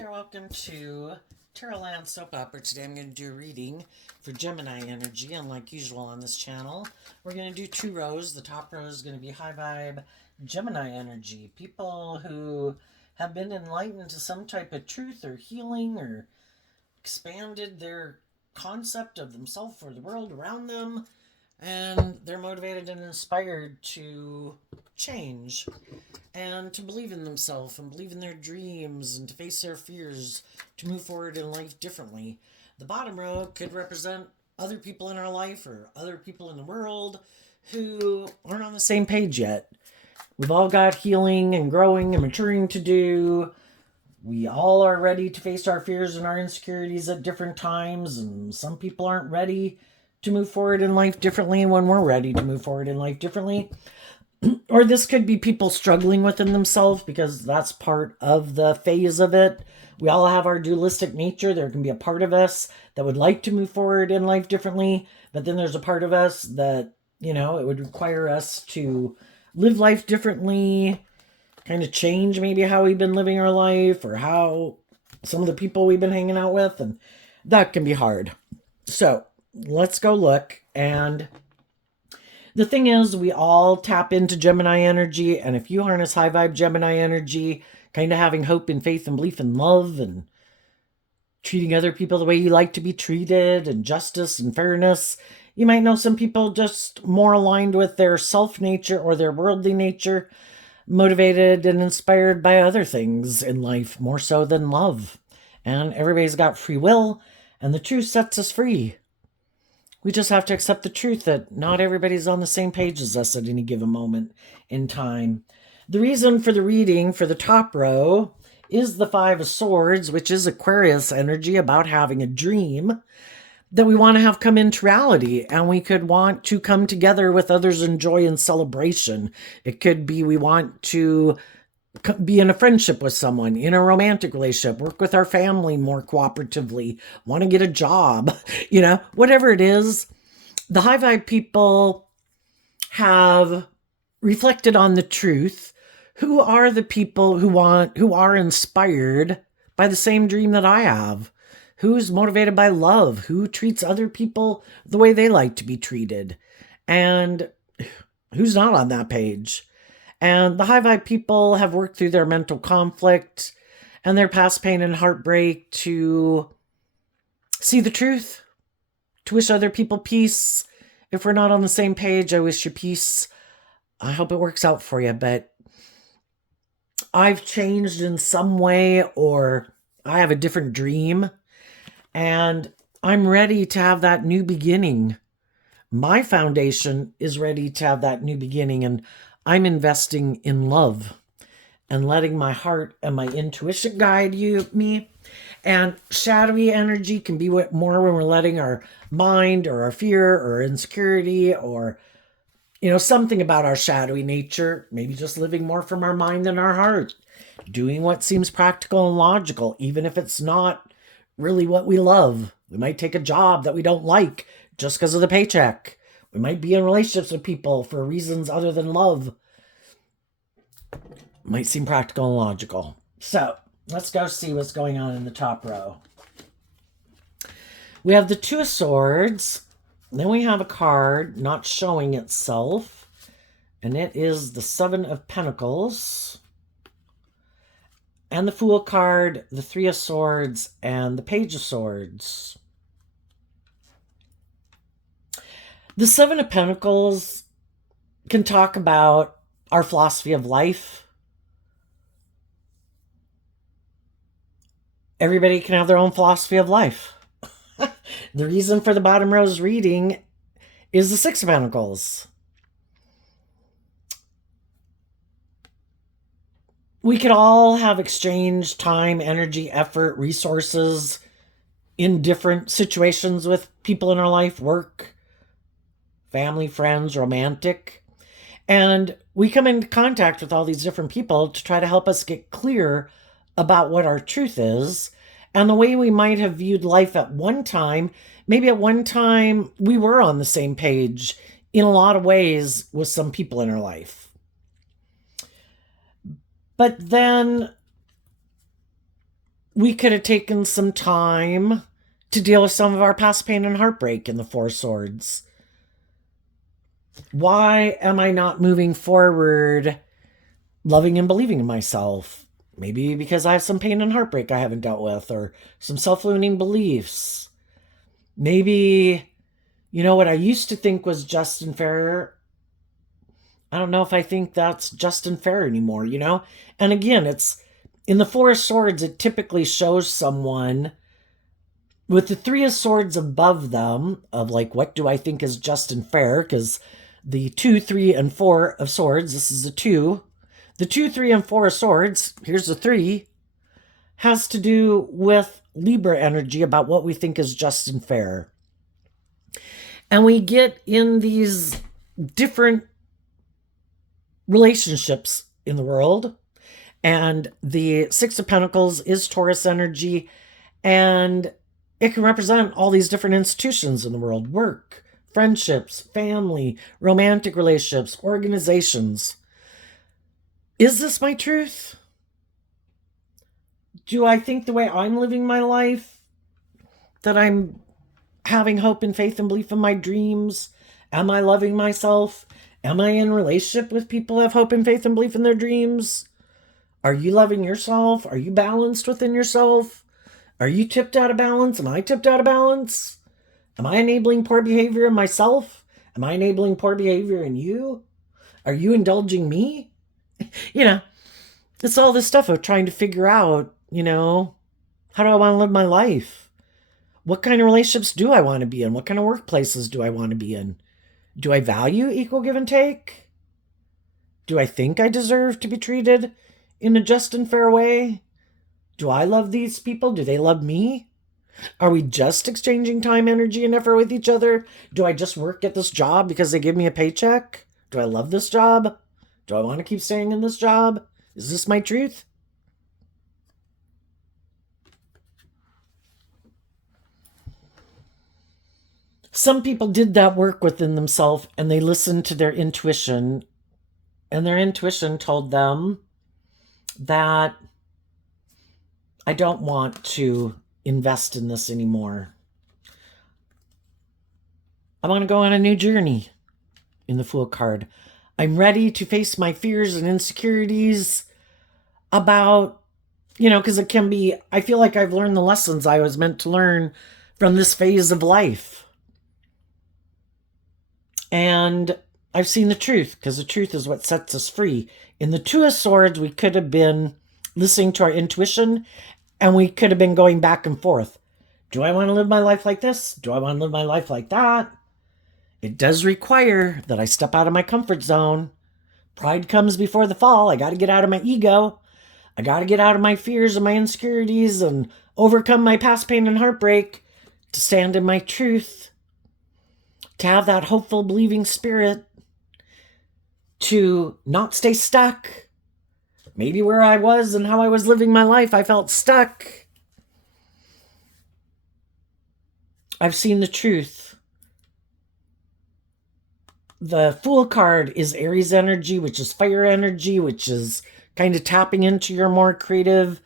there, welcome to Tarot Land Soap Opera. Today I'm going to do a reading for Gemini energy, and like usual on this channel, we're going to do two rows. The top row is going to be high vibe Gemini energy. People who have been enlightened to some type of truth or healing or expanded their concept of themselves or the world around them, and they're motivated and inspired to change and to believe in themselves and believe in their dreams and to face their fears, to move forward in life differently. The bottom row could represent other people in our life or other people in the world who aren't on the same page yet. We've all got healing and growing and maturing to do. We all are ready to face our fears and our insecurities at different times, and some people aren't ready to move forward in life differently when we're ready to move forward in life differently. Or this could be people struggling within themselves, because that's part of the phase of it. We all have our dualistic nature. There can be a part of us that would like to move forward in life differently, but then there's a part of us that, it would require us to live life differently, kind of change maybe how we've been living our life or how some of the people we've been hanging out with, and that can be hard. So let's go look. And the thing is, we all tap into Gemini energy, and if you harness high vibe Gemini energy, kind of having hope and faith and belief and love and treating other people the way you like to be treated and justice and fairness, you might know some people just more aligned with their self nature or their worldly nature, motivated and inspired by other things in life more so than love. And everybody's got free will, and the truth sets us free. We just have to accept the truth that not everybody's on the same page as us at any given moment in time. The reason for the reading for the top row is the Five of Swords, which is Aquarius energy, about having a dream that we want to have come into reality, and we could want to come together with others in joy and celebration. It could be we want to be in a friendship with someone, in a romantic relationship, work with our family more cooperatively, want to get a job, whatever it is. The high vibe people have reflected on the truth. Who are the people who are inspired by the same dream that I have? Who's motivated by love? Who treats other people the way they like to be treated? And who's not on that page? And the high vibe people have worked through their mental conflict and their past pain and heartbreak to see the truth, to wish other people peace. If we're not on the same page, I wish you peace. I hope it works out for you, but I've changed in some way, or I have a different dream, and I'm ready to have that new beginning. My foundation is ready to have that new beginning, and I'm investing in love and letting my heart and my intuition guide me. And shadowy energy can be more when we're letting our mind or our fear or insecurity or, something about our shadowy nature, maybe just living more from our mind than our heart, doing what seems practical and logical, even if it's not really what we love. We might take a job that we don't like just because of the paycheck. We might be in relationships with people for reasons other than love. Might seem practical and logical. So let's go see what's going on in the top row. We have the Two of Swords. Then we have a card not showing itself, and it is the Seven of Pentacles. And the Fool card, the Three of Swords, and the Page of Swords. The Seven of Pentacles can talk about our philosophy of life. Everybody can have their own philosophy of life. The reason for the bottom row's reading is the Six of Pentacles. We could all have exchanged time, energy, effort, resources in different situations with people in our life, work, family, friends, romantic. And we come into contact with all these different people to try to help us get clear about what our truth is and the way we might have viewed life at one time. Maybe at one time we were on the same page in a lot of ways with some people in our life. But then we could have taken some time to deal with some of our past pain and heartbreak in the Four Swords. Why am I not moving forward, loving and believing in myself? Maybe because I have some pain and heartbreak I haven't dealt with, or some self-limiting beliefs. Maybe, what I used to think was just and fair, I don't know if I think that's just and fair anymore, And again, it's in the Four of Swords, it typically shows someone with the Three of Swords above them of like, what do I think is just and fair? Because the 2, 3, and 4 of Swords, this is a 2. The 2, 3, and 4 of Swords, here's the 3, has to do with Libra energy about what we think is just and fair. And we get in these different relationships in the world. And the Six of Pentacles is Taurus energy. And it can represent all these different institutions in the world. Work, friendships, family, romantic relationships, organizations. Is this my truth? Do I think the way I'm living my life, that I'm having hope and faith and belief in my dreams? Am I loving myself? Am I in a relationship with people who have hope and faith and belief in their dreams? Are you loving yourself? Are you balanced within yourself? Are you tipped out of balance? Am I tipped out of balance? Am I enabling poor behavior in myself? Am I enabling poor behavior in you? Are you indulging me? It's all this stuff of trying to figure out, how do I want to live my life? What kind of relationships do I want to be in? What kind of workplaces do I want to be in? Do I value equal give and take? Do I think I deserve to be treated in a just and fair way? Do I love these people? Do they love me? Are we just exchanging time, energy, and effort with each other? Do I just work at this job because they give me a paycheck? Do I love this job? Do I want to keep staying in this job? Is this my truth? Some people did that work within themselves and they listened to their intuition, and their intuition told them that I don't want to invest in this anymore. I want to go on a new journey in the Fool card. I'm ready to face my fears and insecurities about, because it can be, I feel like I've learned the lessons I was meant to learn from this phase of life. And I've seen the truth, because the truth is what sets us free. In the Two of Swords, we could have been listening to our intuition, and we could have been going back and forth. Do I want to live my life like this? Do I want to live my life like that? It does require that I step out of my comfort zone. Pride comes before the fall. I got to get out of my ego. I got to get out of my fears and my insecurities and overcome my past pain and heartbreak to stand in my truth, to have that hopeful, believing spirit, to not stay stuck. Maybe where I was and how I was living my life, I felt stuck. I've seen the truth. The Fool card is Aries energy, which is fire energy, which is kind of tapping into your more creative,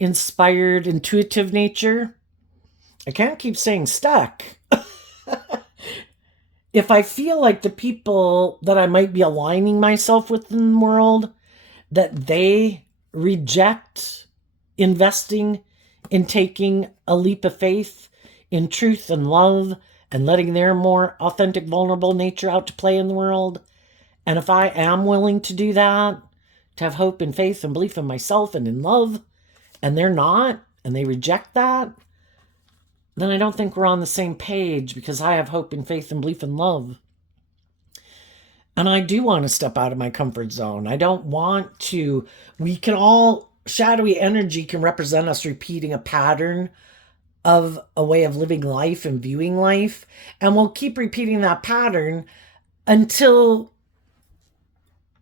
inspired, intuitive nature. I can't keep saying stuck. If I feel like the people that I might be aligning myself with in the world, that they reject investing in taking a leap of faith in truth and love and letting their more authentic, vulnerable nature out to play in the world. And if I am willing to do that, to have hope and faith and belief in myself and in love, and they're not, and they reject that, then I don't think we're on the same page, because I have hope and faith and belief in love. And I do want to step out of my comfort zone. I don't want to, we can all, shadowy energy can represent us repeating a pattern of a way of living life and viewing life. And we'll keep repeating that pattern until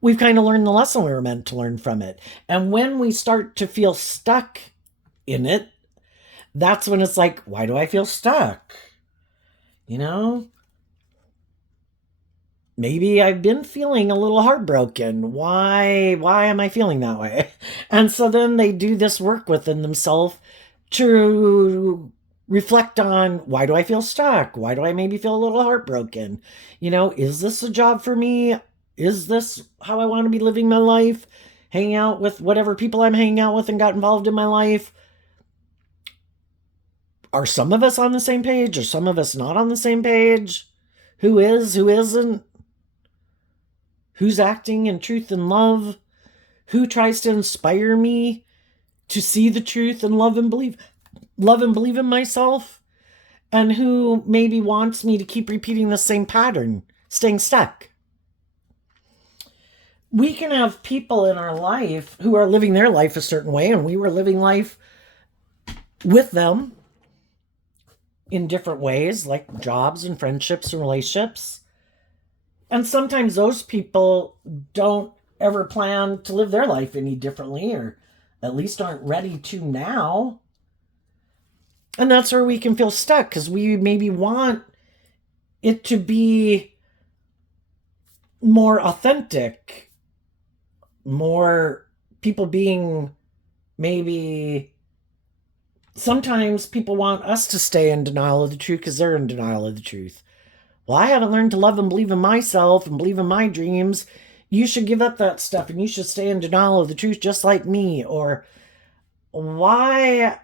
we've kind of learned the lesson we were meant to learn from it. And when we start to feel stuck in it, that's when it's like, why do I feel stuck? Maybe I've been feeling a little heartbroken. Why am I feeling that way? And so then they do this work within themselves to reflect on, why do I feel stuck? Why do I maybe feel a little heartbroken? Is this a job for me? Is this how I want to be living my life? Hanging out with whatever people I'm hanging out with and got involved in my life. Are some of us on the same page? Are some of us not on the same page? Who is? Who isn't? Who's acting in truth and love? Who tries to inspire me to see the truth and love and believe in myself? And who maybe wants me to keep repeating the same pattern, staying stuck? We can have people in our life who are living their life a certain way, and we were living life with them in different ways, like jobs and friendships and relationships. And sometimes those people don't ever plan to live their life any differently, or at least aren't ready to now. And that's where we can feel stuck, because we maybe want it to be more authentic, more people being maybe... Sometimes people want us to stay in denial of the truth because they're in denial of the truth. Well, I haven't learned to love and believe in myself and believe in my dreams. You should give up that stuff and you should stay in denial of the truth just like me. Or, why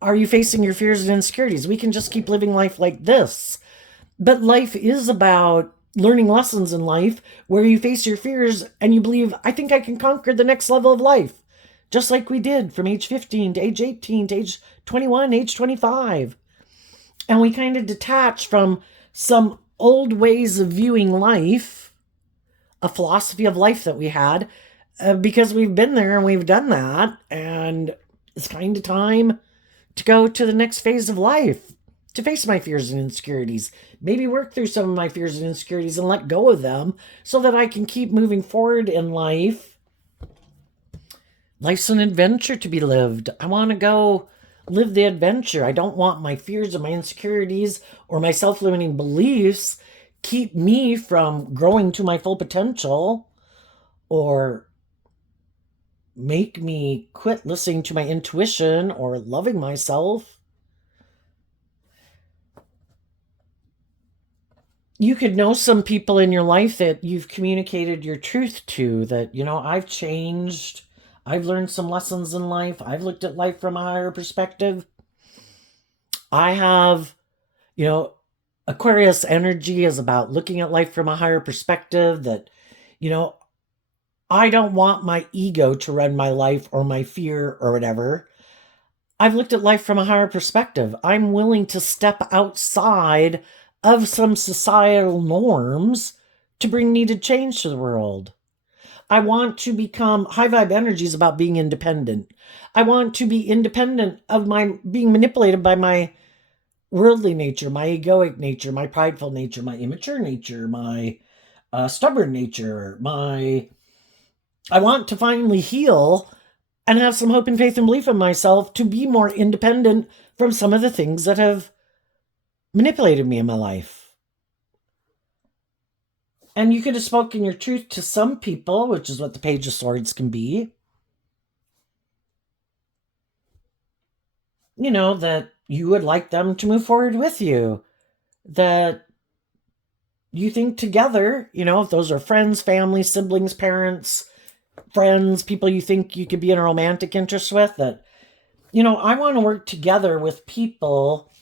are you facing your fears and insecurities? We can just keep living life like this. But life is about learning lessons in life where you face your fears and you believe, I think I can conquer the next level of life. Just like we did from age 15 to age 18 to age 21, age 25. And we kind of detach from some old ways of viewing life, a philosophy of life that we had, because we've been there and we've done that. And it's kind of time to go to the next phase of life, to face my fears and insecurities, maybe work through some of my fears and insecurities and let go of them so that I can keep moving forward in life. Life's an adventure to be lived. I want to go live the adventure. I don't want my fears or my insecurities or my self-limiting beliefs keep me from growing to my full potential, or make me quit listening to my intuition or loving myself. You could know some people in your life that you've communicated your truth to, that, I've changed. I've learned some lessons in life. I've looked at life from a higher perspective. I have, Aquarius energy is about looking at life from a higher perspective, that, I don't want my ego to run my life or my fear or whatever. I've looked at life from a higher perspective. I'm willing to step outside of some societal norms to bring needed change to the world. I want to become... High vibe energy is about being independent. I want to be independent of my being manipulated by my worldly nature, my egoic nature, my prideful nature, my immature nature, my stubborn nature, I want to finally heal and have some hope and faith and belief in myself to be more independent from some of the things that have manipulated me in my life. And you could have spoken your truth to some people, which is what the Page of Swords can be. That you would like them to move forward with you. That you think together, if those are friends, family, siblings, parents, friends, people you think you could be in a romantic interest with, that, I want to work together with people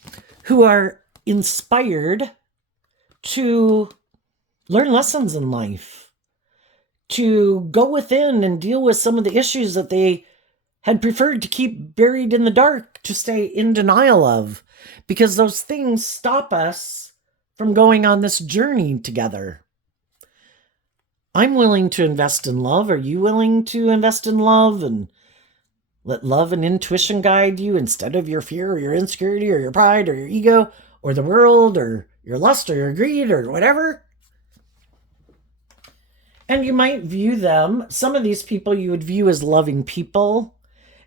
who are inspired to learn lessons in life, to go within and deal with some of the issues that they had preferred to keep buried in the dark, to stay in denial of, because those things stop us from going on this journey together. I'm willing to invest in love. Are you willing to invest in love and let love and intuition guide you instead of your fear or your insecurity or your pride or your ego or the world or your lust or your greed or whatever? And you might view them, some of these people you would view as loving people.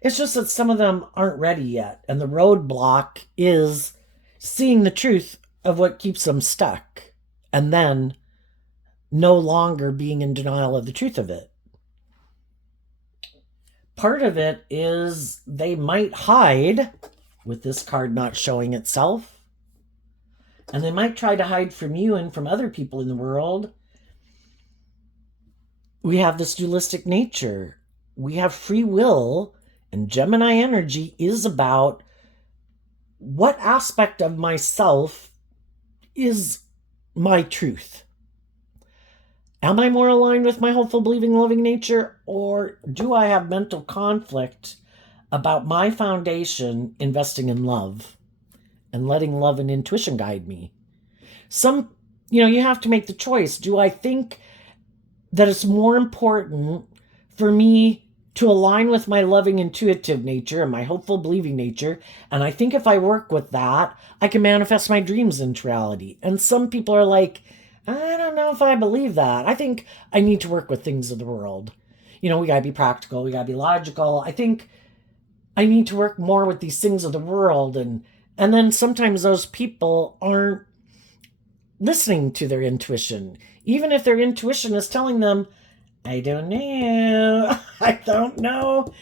It's just that some of them aren't ready yet. And the roadblock is seeing the truth of what keeps them stuck, and then no longer being in denial of the truth of it. Part of it is they might hide with this card not showing itself. And they might try to hide from you and from other people in the world. We have this dualistic nature. We have free will, and Gemini energy is about what aspect of myself is my truth. Am I more aligned with my hopeful, believing, loving nature, or do I have mental conflict about my foundation investing in love and letting love and intuition guide me? You have to make the choice. Do I think that it's more important for me to align with my loving, intuitive nature and my hopeful, believing nature? And I think if I work with that, I can manifest my dreams into reality. And some people are like, I don't know if I believe that. I think I need to work with things of the world. We got to be practical. We got to be logical. I think I need to work more with these things of the world. And then sometimes those people aren't listening to their intuition. Even if their intuition is telling them, I don't know. I don't know.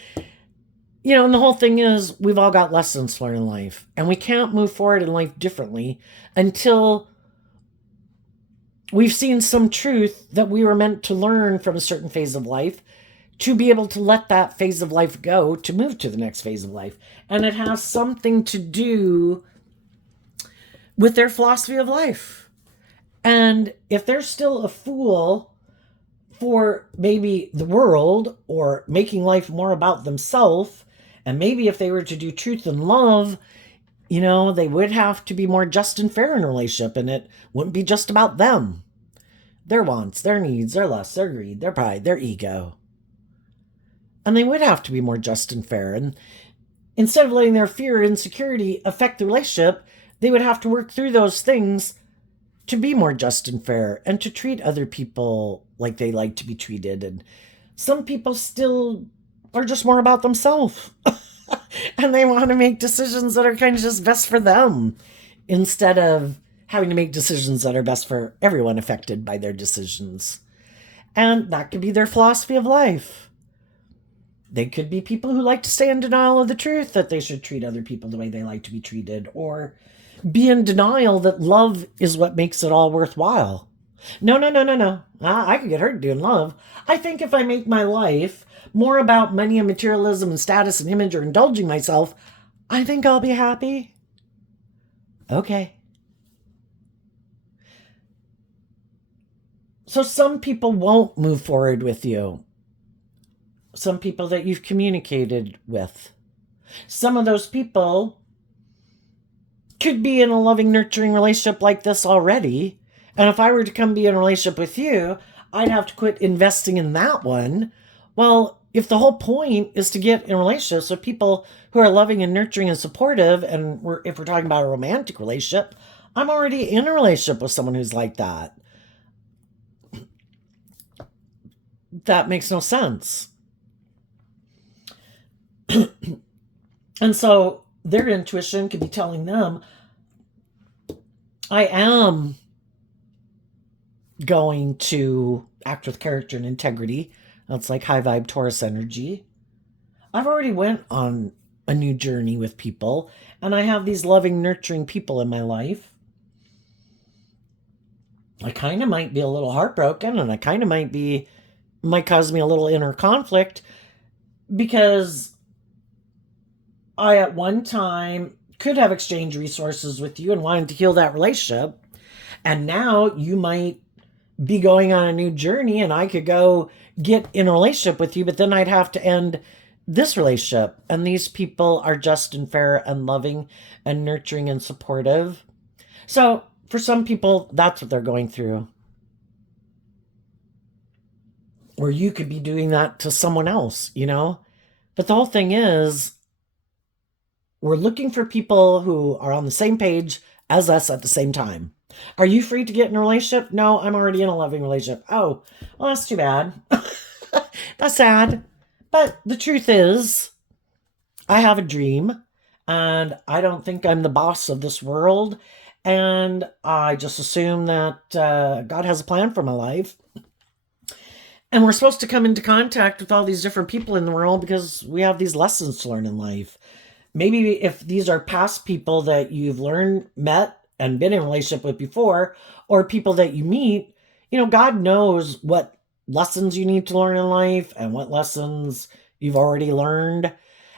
And the whole thing is we've all got lessons to learn in life. And we can't move forward in life differently until we've seen some truth that we were meant to learn from a certain phase of life to be able to let that phase of life go to move to the next phase of life. And it has something to do with their philosophy of life. And if they're still a fool for maybe the world or making life more about themselves, and maybe if they were to do truth and love, they would have to be more just and fair in a relationship, and it wouldn't be just about them. Their wants, their needs, their lusts, their greed, their pride, their ego. And they would have to be more just and fair. And instead of letting their fear or insecurity affect the relationship, they would have to work through those things to be more just and fair and to treat other people like they like to be treated. And some people still are just more about themselves. And they want to make decisions that are kind of just best for them instead of having to make decisions that are best for everyone affected by their decisions. And that could be their philosophy of life. They could be people who like to stay in denial of the truth that they should treat other people the way they like to be treated, or be in denial that love is what makes it all worthwhile. No. I could get hurt doing love. I think if I make my life more about money and materialism and status and image or indulging myself, I think I'll be happy. Okay. So some people won't move forward with you. Some people that you've communicated with. Some of those people could be in a loving, nurturing relationship like this already. And if I were to come be in a relationship with you, I'd have to quit investing in that one. Well, if the whole point is to get in relationships with people who are loving and nurturing and supportive, and if we're talking about a romantic relationship, I'm already in a relationship with someone who's like that. That makes no sense. And so their intuition could be telling them, I am going to act with character and integrity. That's like high vibe Taurus energy. I've already went on a new journey with people, and I have these loving, nurturing people in my life. I kind of might be a little heartbroken, and I kind of might cause me a little inner conflict, because I at one time could have exchanged resources with you and wanted to heal that relationship. And now you might be going on a new journey, and I could go get in a relationship with you, but then I'd have to end this relationship. And these people are just and fair and loving and nurturing and supportive. So for some people, that's what they're going through. Or you could be doing that to someone else, But the whole thing is, we're looking for people who are on the same page as us at the same time. Are you free to get in a relationship? No, I'm already in a loving relationship. Oh, well, that's too bad. That's sad. But the truth is, I have a dream, and I don't think I'm the boss of this world. And I just assume that God has a plan for my life. And we're supposed to come into contact with all these different people in the world because we have these lessons to learn in life. maybe if these are past people that you've learned, met, and been in a relationship with before, or people that you meet, God knows what lessons you need to learn in life and what lessons you've already learned.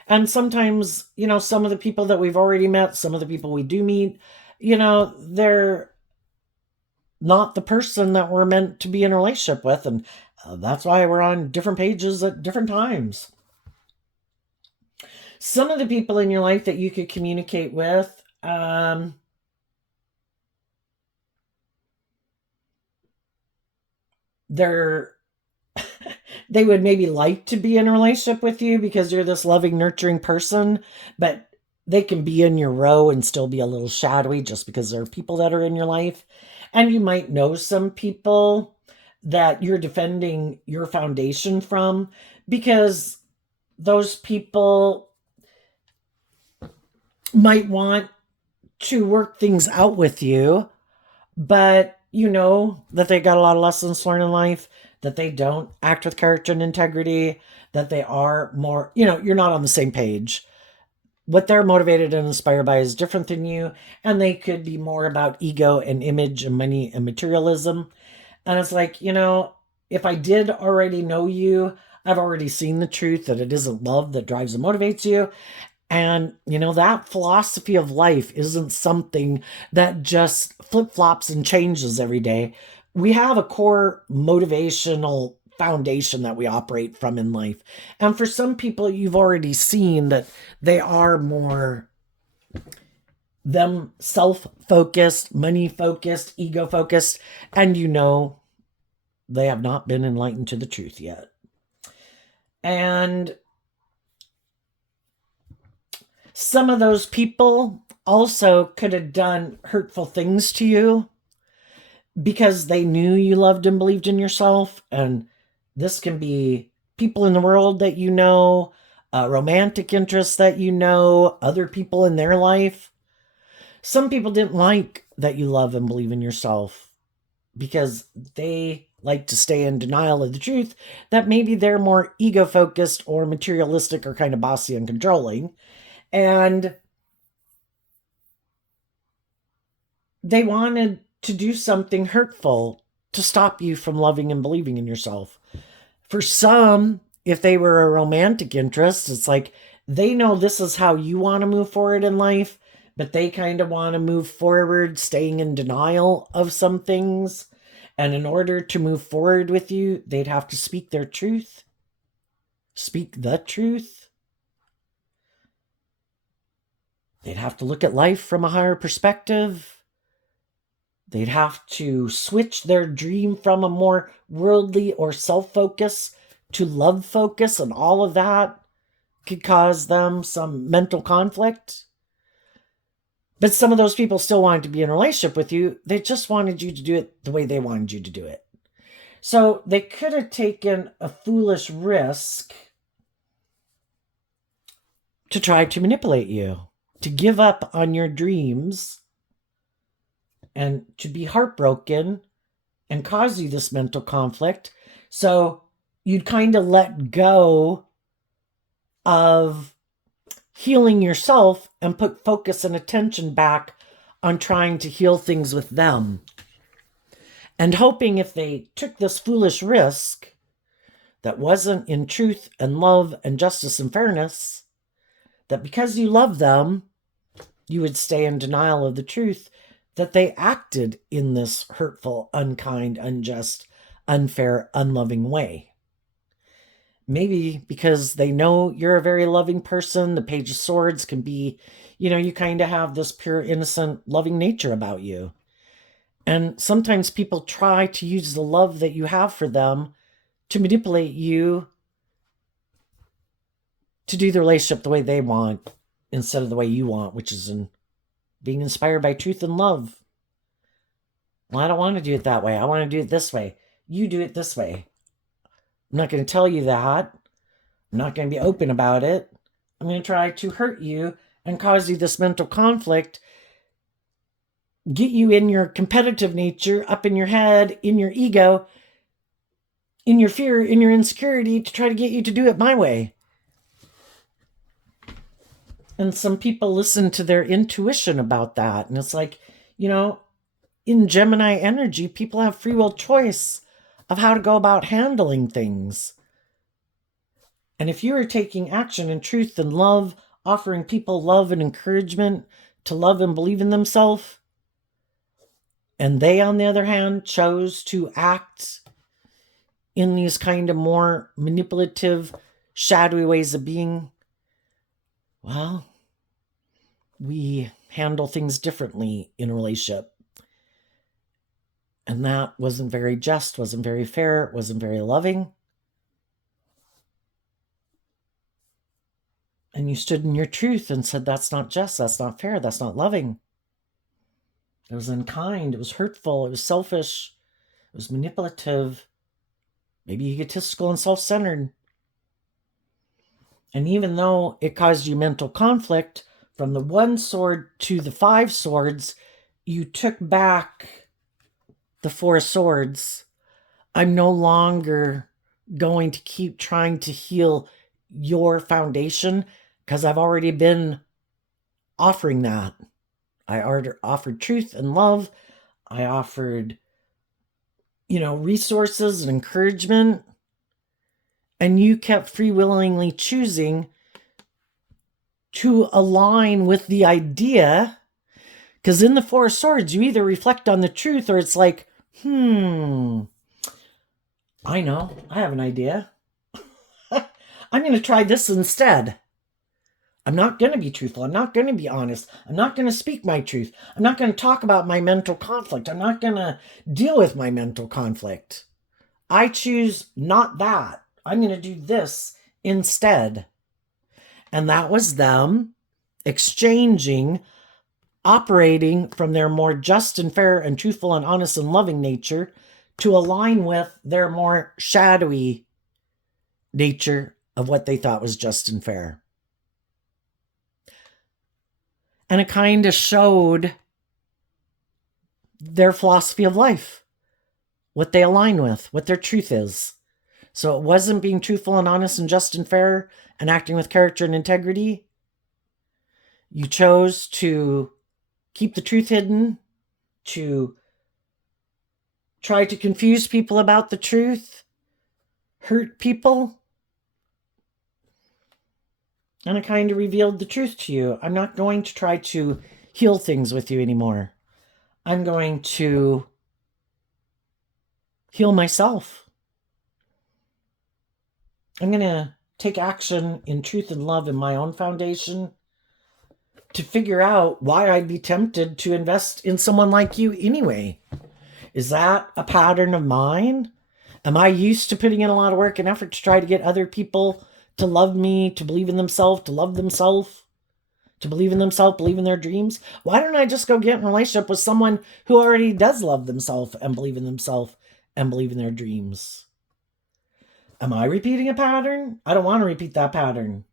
And sometimes, some of the people that we've already met, some of the people we do meet, they're not the person that we're meant to be in a relationship with. And that's why we're on different pages at different times. Some of the people in your life that you could communicate with, they're they would maybe like to be in a relationship with you because you're this loving, nurturing person, but they can be in your row and still be a little shadowy just because there are people that are in your life. And you might know some people that you're defending your foundation from because those people might want to work things out with you, but you know that they got a lot of lessons learned in life, that they don't act with character and integrity, that they are more, you're not on the same page. What they're motivated and inspired by is different than you, and they could be more about ego and image and money and materialism. And it's like, if I did already know you, I've already seen the truth that it isn't love that drives and motivates you. And, that philosophy of life isn't something that just flip flops and changes every day. We have a core motivational foundation that we operate from in life. And for some people, you've already seen that they are more them self-focused, money-focused, ego-focused, and they have not been enlightened to the truth yet. And some of those people also could have done hurtful things to you because they knew you loved and believed in yourself. And this can be people in the world that romantic interests that other people in their life. Some people didn't like that you love and believe in yourself because they like to stay in denial of the truth that maybe they're more ego-focused or materialistic or kind of bossy and controlling. And they wanted to do something hurtful to stop you from loving and believing in yourself. For some, if they were a romantic interest, it's like they know this is how you want to move forward in life, but they kind of want to move forward staying in denial of some things. And in order to move forward with you, they'd have to speak their truth, speak the truth. They'd have to look at life from a higher perspective. They'd have to switch their dream from a more worldly or self-focus to love focus, and all of that could cause them some mental conflict. But some of those people still wanted to be in a relationship with you. They just wanted you to do it the way they wanted you to do it. So they could have taken a foolish risk to try to manipulate you, to give up on your dreams, and to be heartbroken and cause you this mental conflict. So you'd kind of let go of healing yourself and put focus and attention back on trying to heal things with them. And hoping if they took this foolish risk that wasn't in truth and love and justice and fairness, that because you love them, you would stay in denial of the truth that they acted in this hurtful, unkind, unjust, unfair, unloving way. Maybe because they know you're a very loving person. The Page of Swords can be, you kind of have this pure, innocent, loving nature about you. And sometimes people try to use the love that you have for them to manipulate you to do the relationship the way they want instead of the way you want, which is in being inspired by truth and love. Well, I don't want to do it that way. I want to do it this way. You do it this way. I'm not going to tell you that. I'm not going to be open about it. I'm going to try to hurt you and cause you this mental conflict, get you in your competitive nature, up in your head, in your ego, in your fear, in your insecurity, to try to get you to do it my way. And some people listen to their intuition about that. And it's like, in Gemini energy, people have free will choice of how to go about handling things. And if you are taking action in truth and love, offering people love and encouragement to love and believe in themselves, and they, on the other hand, chose to act in these kind of more manipulative, shadowy ways of being, well, we handle things differently in a relationship. And that wasn't very just, wasn't very fair, wasn't very loving. And you stood in your truth and said, that's not just, that's not fair, that's not loving. It was unkind, it was hurtful, it was selfish, it was manipulative, maybe egotistical and self-centered. And even though it caused you mental conflict, from the 1 sword to the 5 swords, you took back the 4 swords. I'm no longer going to keep trying to heal your foundation because I've already been offering that. I offered truth and love. I offered, resources and encouragement. And you kept free willingly choosing to align with the idea. Because in the 4 swords, you either reflect on the truth or it's like, I know, I have an idea. I'm going to try this instead. I'm not going to be truthful. I'm not going to be honest. I'm not going to speak my truth. I'm not going to talk about my mental conflict. I'm not going to deal with my mental conflict. I choose not that. I'm going to do this instead. And that was them exchanging, operating from their more just and fair and truthful and honest and loving nature to align with their more shadowy nature of what they thought was just and fair. And it kind of showed their philosophy of life, what they align with, what their truth is. So it wasn't being truthful and honest and just and fair and acting with character and integrity. You chose to keep the truth hidden, to try to confuse people about the truth, hurt people. And I kind of revealed the truth to you. I'm not going to try to heal things with you anymore. I'm going to heal myself. I'm going to take action in truth and love in my own foundation to figure out why I'd be tempted to invest in someone like you anyway. Is that a pattern of mine? Am I used to putting in a lot of work and effort to try to get other people to love me, to believe in themselves, to love themselves, to believe in themselves, believe in their dreams? Why don't I just go get in a relationship with someone who already does love themselves and believe in themselves and believe in their dreams? Am I repeating a pattern? I don't want to repeat that pattern.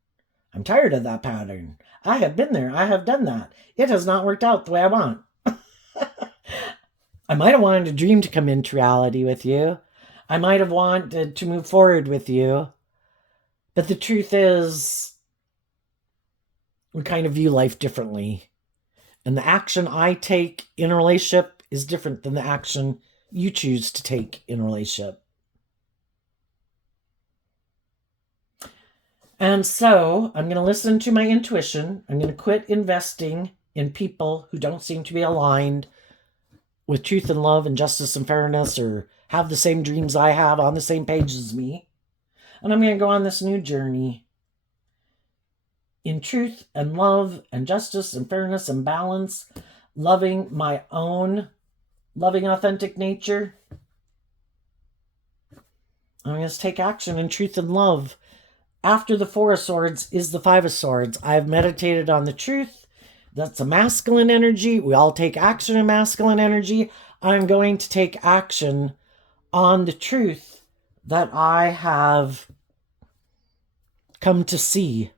I'm tired of that pattern. I have been there. I have done that. It has not worked out the way I want. I might have wanted a dream to come into reality with you. I might have wanted to move forward with you. But the truth is, we kind of view life differently. And the action I take in a relationship is different than the action you choose to take in a relationship. And so I'm going to listen to my intuition. I'm going to quit investing in people who don't seem to be aligned with truth and love and justice and fairness or have the same dreams I have, on the same page as me. And I'm going to go on this new journey in truth and love and justice and fairness and balance, loving my own loving, authentic nature. I'm going to take action in truth and love. After the 4 of Swords is the 5 of Swords. I have meditated on the truth. That's a masculine energy. We all take action in masculine energy. I'm going to take action on the truth that I have come to see,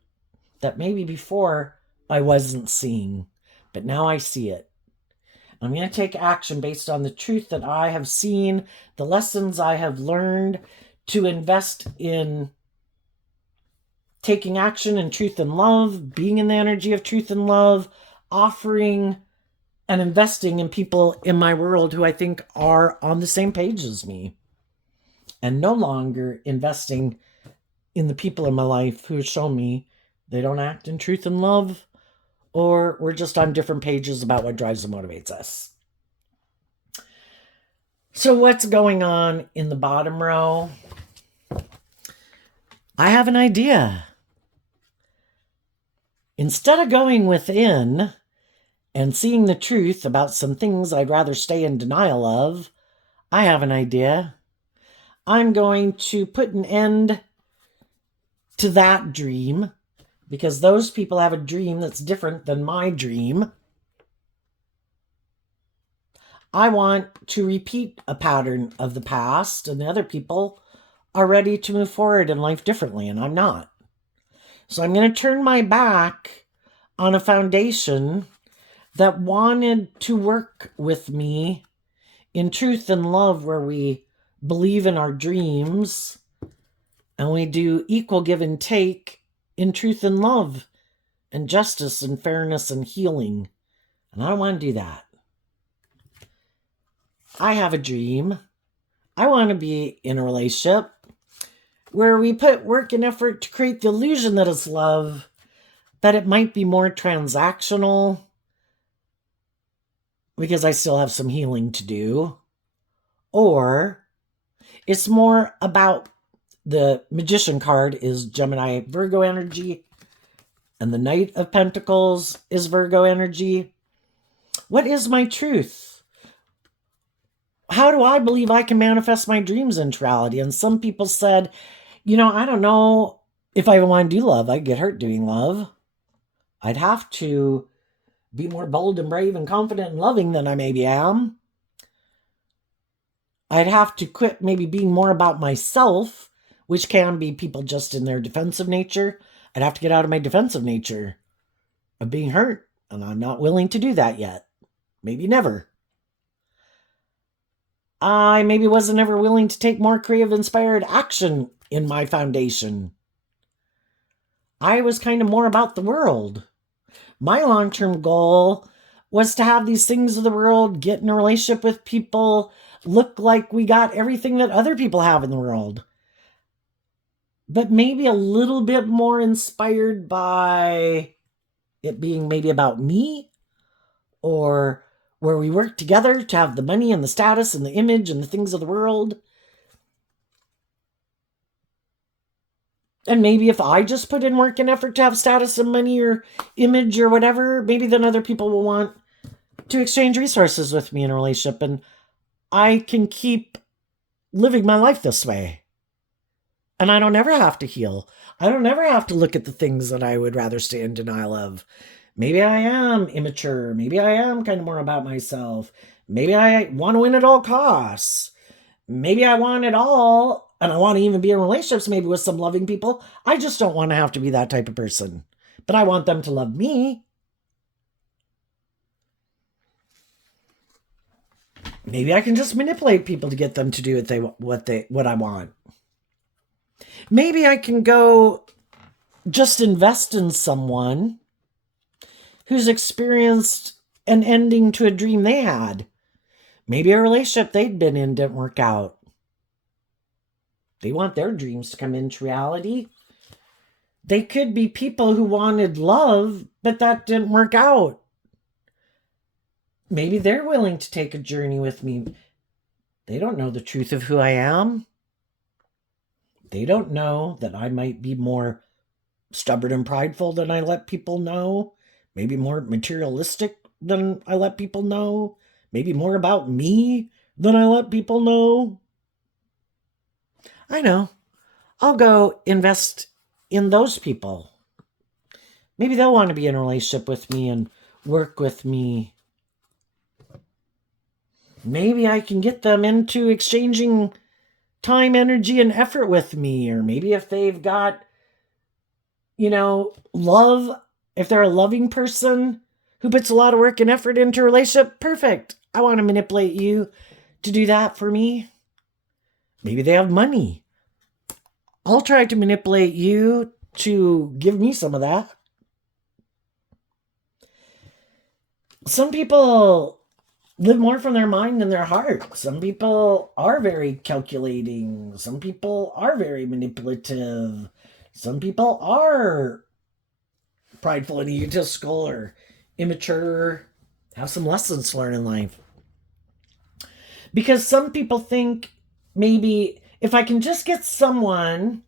that maybe before I wasn't seeing, but now I see it. I'm going to take action based on the truth that I have seen, the lessons I have learned, to invest in taking action in truth and love, being in the energy of truth and love, offering and investing in people in my world who I think are on the same page as me, and no longer investing in the people in my life who show me they don't act in truth and love, or we're just on different pages about what drives and motivates us. So what's going on in the bottom row? I have an idea. Instead of going within and seeing the truth about some things I'd rather stay in denial of, I have an idea. I'm going to put an end to that dream, because those people have a dream that's different than my dream. I want to repeat a pattern of the past, and the other people are ready to move forward in life differently, and I'm not. So I'm going to turn my back on a foundation that wanted to work with me in truth and love, where we believe in our dreams and we do equal give and take in truth and love and justice and fairness and healing. And I don't want to do that. I have a dream. I want to be in a relationship where we put work and effort to create the illusion that it's love, that it might be more transactional, because I still have some healing to do. Or it's more about, the Magician card is Gemini Virgo energy, and the Knight of Pentacles is Virgo energy. What is my truth? How do I believe I can manifest my dreams into reality? And some people said, I don't know if I even want to do love. I'd get hurt doing love. I'd have to be more bold and brave and confident and loving than I maybe am. I'd have to quit maybe being more about myself, which can be people just in their defensive nature. I'd have to get out of my defensive nature of being hurt, and I'm not willing to do that yet. Maybe never. I maybe wasn't ever willing to take more creative, inspired action in my foundation. I was kind of more about the world. My long-term goal was to have these things of the world, get in a relationship with people, look like we got everything that other people have in the world. But maybe a little bit more inspired by it being maybe about me, or where we work together to have the money and the status and the image and the things of the world. And maybe if I just put in work and effort to have status and money or image or whatever, maybe then other people will want to exchange resources with me in a relationship, and I can keep living my life this way. And I don't ever have to heal. I don't ever have to look at the things that I would rather stay in denial of. Maybe I am immature. Maybe I am kind of more about myself. Maybe I want to win at all costs. Maybe I want it all, and I want to even be in relationships maybe with some loving people. I just don't want to have to be that type of person. But I want them to love me. Maybe I can just manipulate people to get them to do what I want. Maybe I can go just invest in someone who's experienced an ending to a dream they had. Maybe a relationship they'd been in didn't work out. They want their dreams to come into reality. They could be people who wanted love, but that didn't work out. Maybe they're willing to take a journey with me. They don't know the truth of who I am. They don't know that I might be more stubborn and prideful than I let people know. Maybe more materialistic than I let people know. Maybe more about me than I let people know. I know. I'll go invest in those people. Maybe they'll want to be in a relationship with me and work with me. Maybe I can get them into exchanging time, energy, and effort with me. Or maybe if they've got, love, if they're a loving person who puts a lot of work and effort into a relationship, perfect. I want to manipulate you to do that for me. Maybe they have money. I'll try to manipulate you to give me some of that. Some people live more from their mind than their heart. Some people are very calculating. Some people are very manipulative. Some people are prideful and egotistical or immature, have some lessons to learn in life. Because some people think maybe if I can just get someone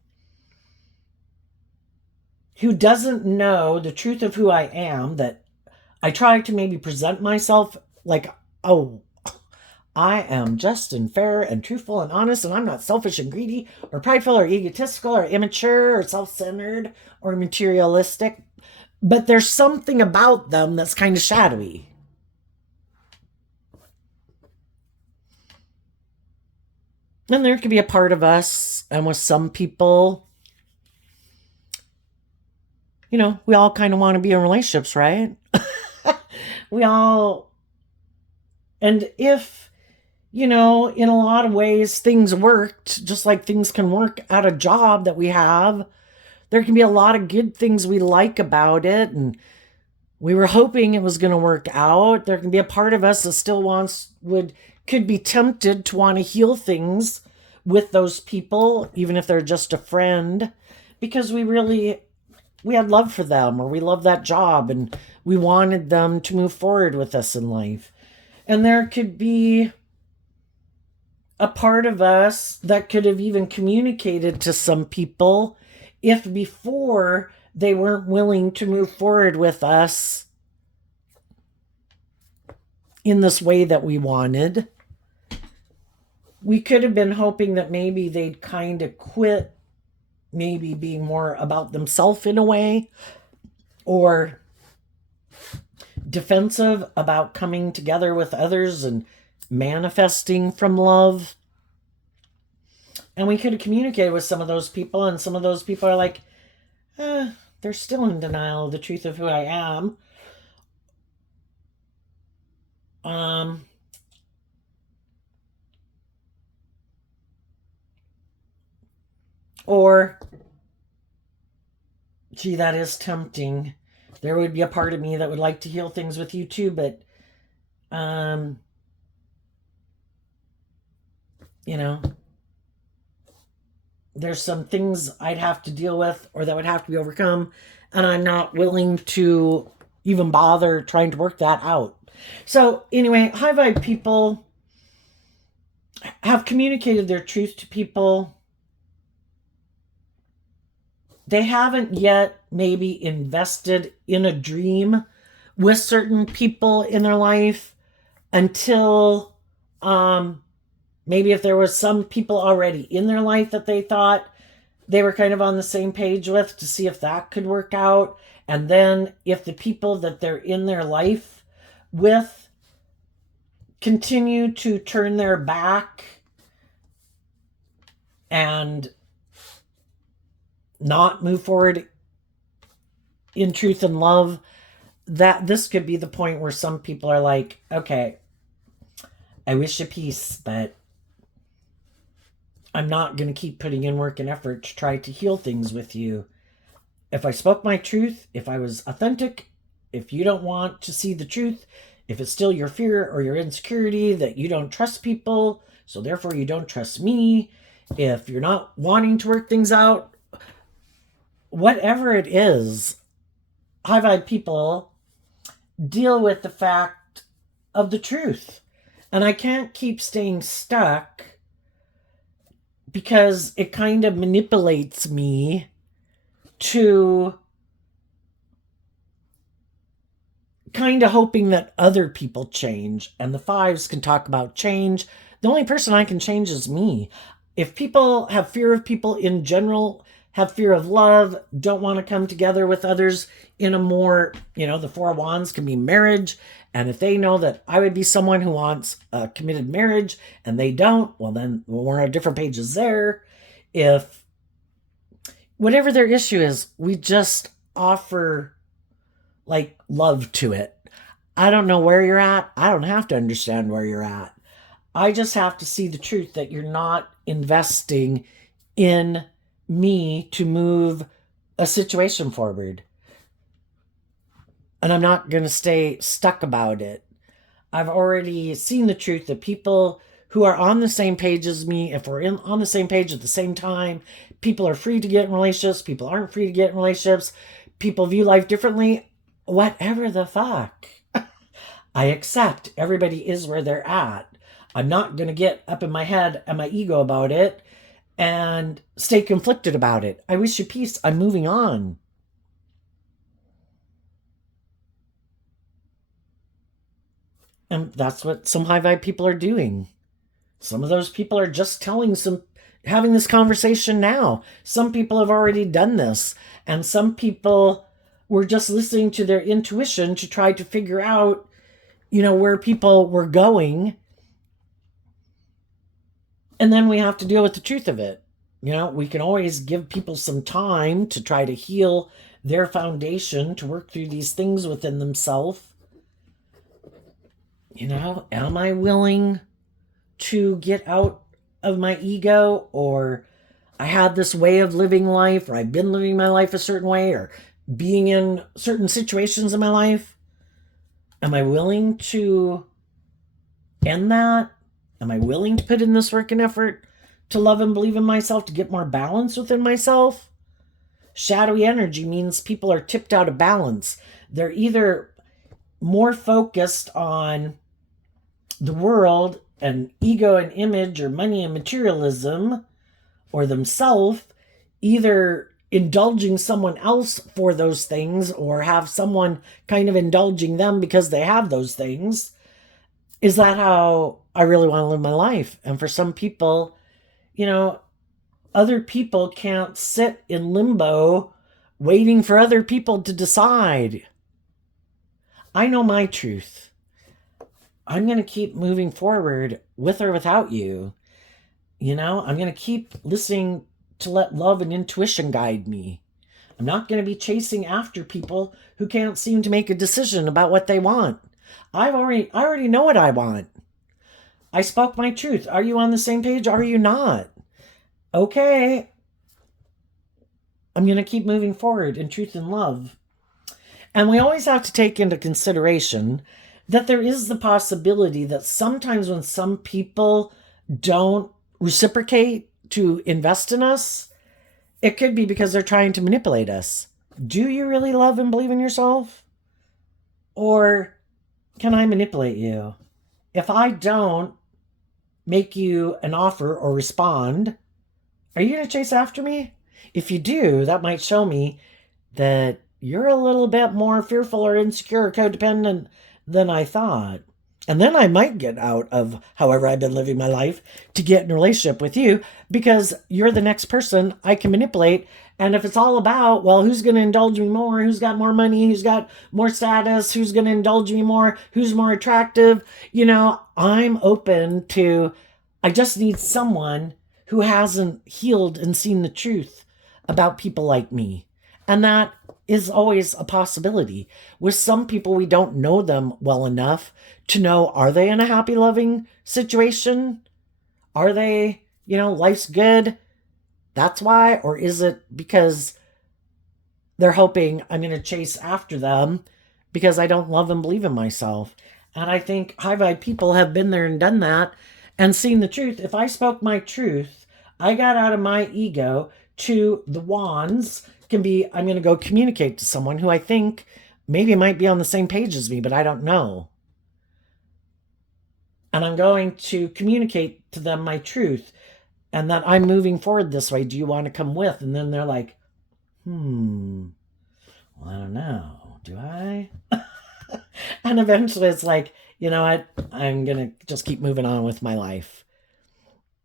who doesn't know the truth of who I am, that I try to maybe present myself like, oh, I am just and fair and truthful and honest, and I'm not selfish and greedy or prideful or egotistical or immature or self-centered or materialistic. But there's something about them that's kind of shadowy. And there could be a part of us, and with some people, you know, we all kind of want to be in relationships, right? We all, and if, you know, in a lot of ways things worked, just like things can work at a job that we have, there can be a lot of good things we like about it, and we were hoping it was going to work out. There can be a part of us that still could be tempted to want to heal things with those people, even if they're just a friend, because we had love for them, or we love that job and we wanted them to move forward with us in life. And there could be a part of us that could have even communicated to some people if before they weren't willing to move forward with us in this way that we wanted. We could have been hoping that maybe they'd kind of quit maybe being more about themselves in a way, or defensive about coming together with others and manifesting from love. And we could have communicated with some of those people, and some of those people are like, they're still in denial of the truth of who I am. Or, gee, that is tempting. There would be a part of me that would like to heal things with you too, but, you know, there's some things I'd have to deal with or that would have to be overcome, and I'm not willing to even bother trying to work that out. So anyway, high vibe people have communicated their truth to people. They haven't yet maybe invested in a dream with certain people in their life until maybe if there was some people already in their life that they thought they were kind of on the same page with, to see if that could work out. And then if the people that they're in their life with continue to turn their back and not move forward in truth and love, that this could be the point where some people are like, okay, I wish you peace, but I'm not going to keep putting in work and effort to try to heal things with you. If I spoke my truth, if I was authentic, if you don't want to see the truth, if it's still your fear or your insecurity that you don't trust people, so therefore you don't trust me, if you're not wanting to work things out, whatever it is, high vibe people deal with the fact of the truth. And I can't keep staying stuck because it kind of manipulates me to kind of hoping that other people change. And the fives can talk about change. The only person I can change is me. If people have fear of people in general, have fear of love, don't want to come together with others in a more, the Four of Wands can be marriage. And if they know that I would be someone who wants a committed marriage and they don't, well, then we're on different pages there. If whatever their issue is, we just offer like love to it. I don't know where you're at. I don't have to understand where you're at. I just have to see the truth that you're not investing in me to move a situation forward. And I'm not going to stay stuck about it. I've already seen the truth that people who are on the same page as me, if we're on the same page at the same time, people are free to get in relationships, people aren't free to get in relationships, people view life differently, whatever the fuck. I accept everybody is where they're at. I'm not going to get up in my head and my ego about it and stay conflicted about it. I wish you peace. I'm moving on. And that's what some high vibe people are doing. Some of those people are just having this conversation now. Some people have already done this. And some people were just listening to their intuition to try to figure out, where people were going. And then we have to deal with the truth of it. We can always give people some time to try to heal their foundation, to work through these things within themselves. Am I willing to get out of my ego, or I had this way of living life, or I've been living my life a certain way, or being in certain situations in my life? Am I willing to end that? Am I willing to put in this work and effort to love and believe in myself, to get more balance within myself? Shadowy energy means people are tipped out of balance. They're either more focused on the world and ego and image, or money and materialism, or themselves, either indulging someone else for those things, or have someone kind of indulging them because they have those things. Is that how I really want to live my life? And for some people, other people can't sit in limbo waiting for other people to decide. I know my truth. I'm going to keep moving forward with or without you. I'm going to keep listening to let love and intuition guide me. I'm not going to be chasing after people who can't seem to make a decision about what they want. I already know what I want. I spoke my truth. Are you on the same page? Are you not? Okay. I'm going to keep moving forward in truth and love. And we always have to take into consideration that there is the possibility that sometimes when some people don't reciprocate to invest in us, it could be because they're trying to manipulate us. Do you really love and believe in yourself? Or can I manipulate you? If I don't make you an offer or respond, are you going to chase after me? If you do, that might show me that you're a little bit more fearful or insecure or codependent than I thought. And then I might get out of however I've been living my life to get in a relationship with you, because you're the next person I can manipulate. And if it's all about, well, who's going to indulge me more? Who's got more money? Who's got more status? Who's going to indulge me more? Who's more attractive? I'm open to, I just need someone who hasn't healed and seen the truth about people like me. And that is always a possibility. With some people, we don't know them well enough to know, are they in a happy, loving situation? Are they, life's good? That's why? Or is it because they're hoping I'm going to chase after them because I don't love and believe in myself? And I think high vibe people have been there and done that and seen the truth. If I spoke my truth, I got out of my ego to the wands, can be, I'm going to go communicate to someone who I think maybe might be on the same page as me, but I don't know. And I'm going to communicate to them my truth and that I'm moving forward this way. Do you want to come with? And then they're like, well, I don't know. Do I? And eventually it's like, you know what? I'm going to just keep moving on with my life.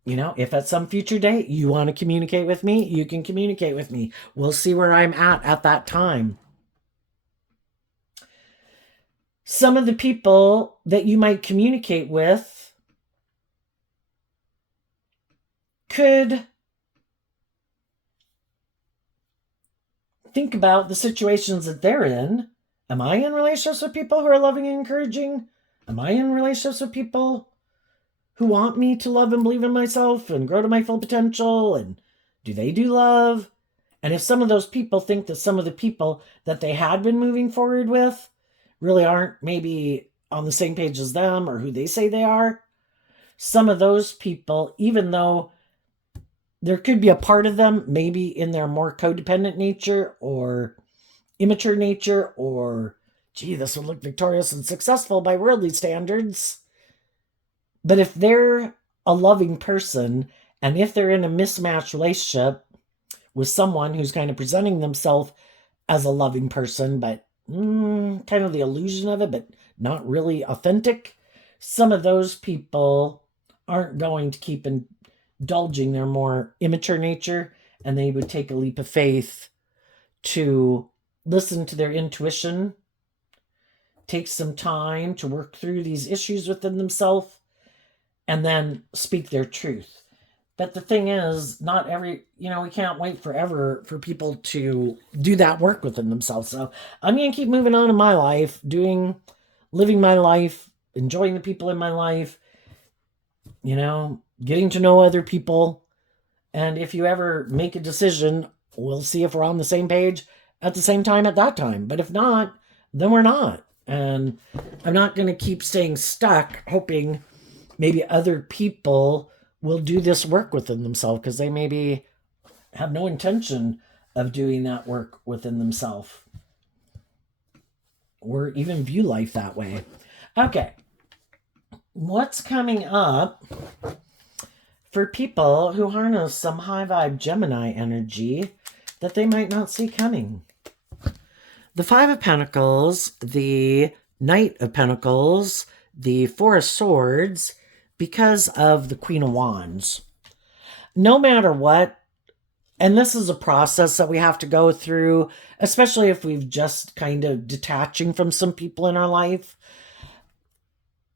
If at some future date you want to communicate with me, you can communicate with me. We'll see where I'm at that time. Some of the people that you might communicate with could think about the situations that they're in. Am I in relationships with people who are loving and encouraging? Am I in relationships with people who want me to love and believe in myself and grow to my full potential? And do they do love? And if some of those people think that some of the people that they had been moving forward with really aren't maybe on the same page as them or who they say they are, some of those people, even though there could be a part of them maybe in their more codependent nature or immature nature, or gee, this would look victorious and successful by worldly standards. But if they're a loving person, and if they're in a mismatched relationship with someone who's kind of presenting themselves as a loving person, but kind of the illusion of it, but not really authentic, some of those people aren't going to keep indulging their more immature nature, and they would take a leap of faith to listen to their intuition, take some time to work through these issues within themselves, and then speak their truth. But the thing is, not every, we can't wait forever for people to do that work within themselves. So I'm going to keep moving on in my life, living my life, enjoying the people in my life, getting to know other people. And if you ever make a decision, we'll see if we're on the same page at the same time at that time. But if not, then we're not. And I'm not going to keep staying stuck, hoping maybe other people will do this work within themselves, because they maybe have no intention of doing that work within themselves or even view life that way. Okay. What's coming up for people who harness some high vibe Gemini energy that they might not see coming? The Five of Pentacles, the Knight of Pentacles, the Four of Swords, because of the Queen of Wands. No matter what, and this is a process that we have to go through, especially if we've just kind of detaching from some people in our life.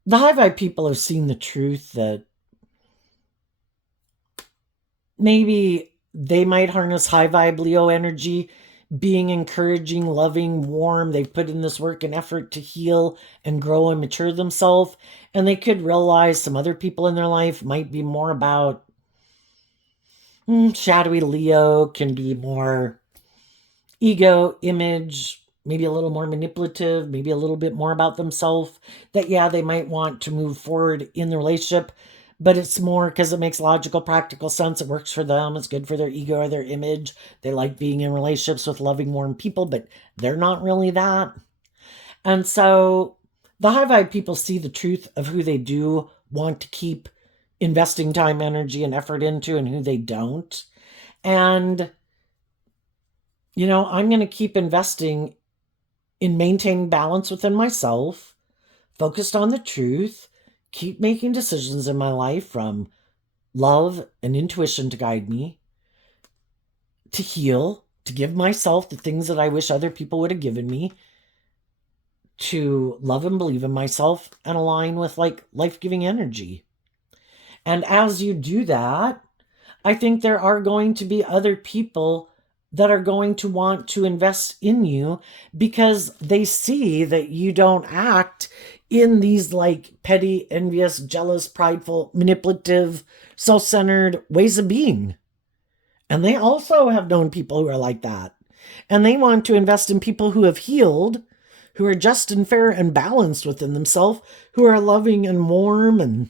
The high vibe people have seen the truth that maybe they might harness high vibe Leo energy, being encouraging, loving, warm. They've put in this work and effort to heal and grow and mature themselves. And they could realize some other people in their life might be more about shadowy Leo, can be more ego, image, maybe a little more manipulative, maybe a little bit more about themselves. That, yeah, they might want to move forward in the relationship, but it's more because it makes logical, practical sense. It works for them. It's good for their ego or their image. They like being in relationships with loving, warm people, but they're not really that. And so the high vibe people see the truth of who they do want to keep investing time, energy, and effort into, and who they don't. And, I'm going to keep investing in maintaining balance within myself, focused on the truth, keep making decisions in my life from love and intuition to guide me, to heal, to give myself the things that I wish other people would have given me, to love and believe in myself and align with life-giving energy. And as you do that, I think there are going to be other people that are going to want to invest in you because they see that you don't act in these petty, envious, jealous, prideful, manipulative, self-centered ways of being. And they also have known people who are like that. And they want to invest in people who have healed, who are just and fair and balanced within themselves, who are loving and warm. And,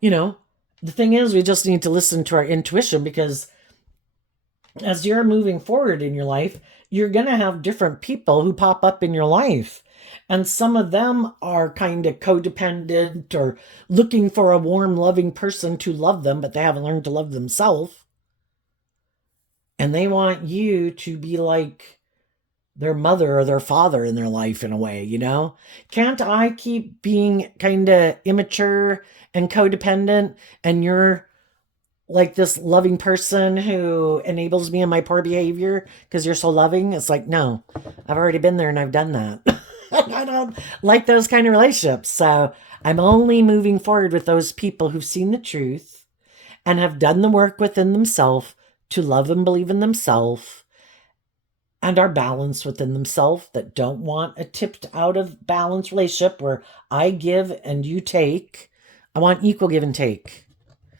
the thing is, we just need to listen to our intuition, because as you're moving forward in your life, you're going to have different people who pop up in your life. And some of them are kind of codependent or looking for a warm, loving person to love them, but they haven't learned to love themselves. And they want you to be like their mother or their father in their life in a way, Can't I keep being kind of immature and codependent, and you're like this loving person who enables me in my poor behavior because you're so loving? It's like, no, I've already been there and I've done that. I don't like those kind of relationships. So I'm only moving forward with those people who've seen the truth and have done the work within themselves to love and believe in themselves and are balanced within themselves, that don't want a tipped out of balance relationship where I give and you take. I want equal give and take.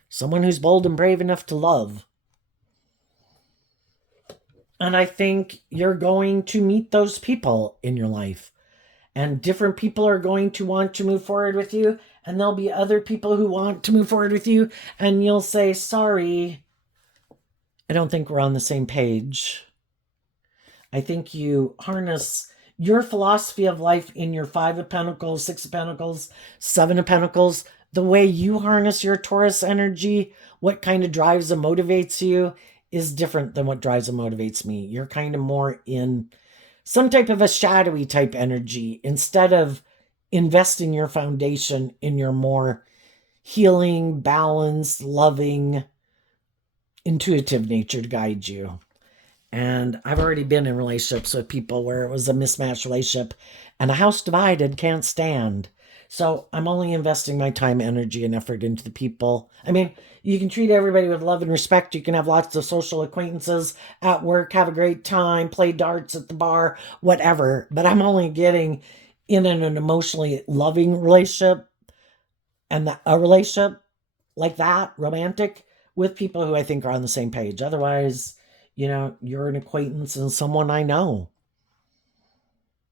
Someone who's bold and brave enough to love. And I think you're going to meet those people in your life. And different people are going to want to move forward with you. And there'll be other people who want to move forward with you. And you'll say, sorry, I don't think we're on the same page. I think you harness your philosophy of life in your Five of Pentacles, Six of Pentacles, Seven of Pentacles, the way you harness your Taurus energy, what kind of drives and motivates you is different than what drives and motivates me. You're kind of more in some type of a shadowy type energy instead of investing your foundation in your more healing, balanced, loving, intuitive nature to guide you. And I've already been in relationships with people where it was a mismatched relationship and a house divided can't stand. So I'm only investing my time, energy, and effort into the people. I mean, you can treat everybody with love and respect. You can have lots of social acquaintances at work, have a great time, play darts at the bar, whatever. But I'm only getting in an emotionally loving relationship and a relationship like that, romantic, with people who I think are on the same page. Otherwise, you're an acquaintance and someone I know.